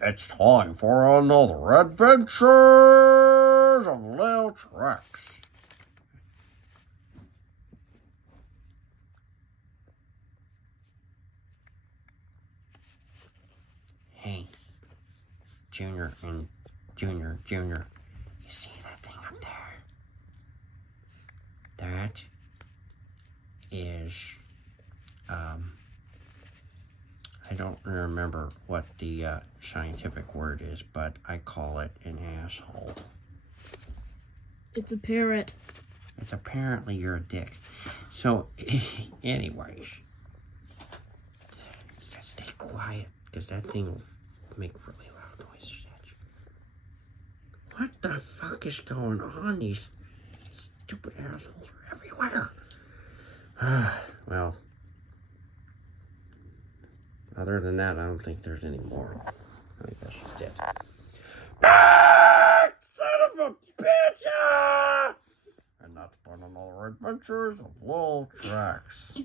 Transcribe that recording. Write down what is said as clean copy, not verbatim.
It's time for another Adventures of Little Trex. Hey, Junior and Junior, you see that thing up there? That is, I don't remember what the scientific word is, but I call it an asshole. It's a parrot. It's apparently you're a dick. So, anyways, you gotta stay quiet, because that thing will make really loud noises at you. What the fuck is going on? These stupid assholes are everywhere. Well, other than that, I don't think there's any more. I guess she's dead. Ah, son of a bitch! Ah! And that's been another Adventures of Little Trex.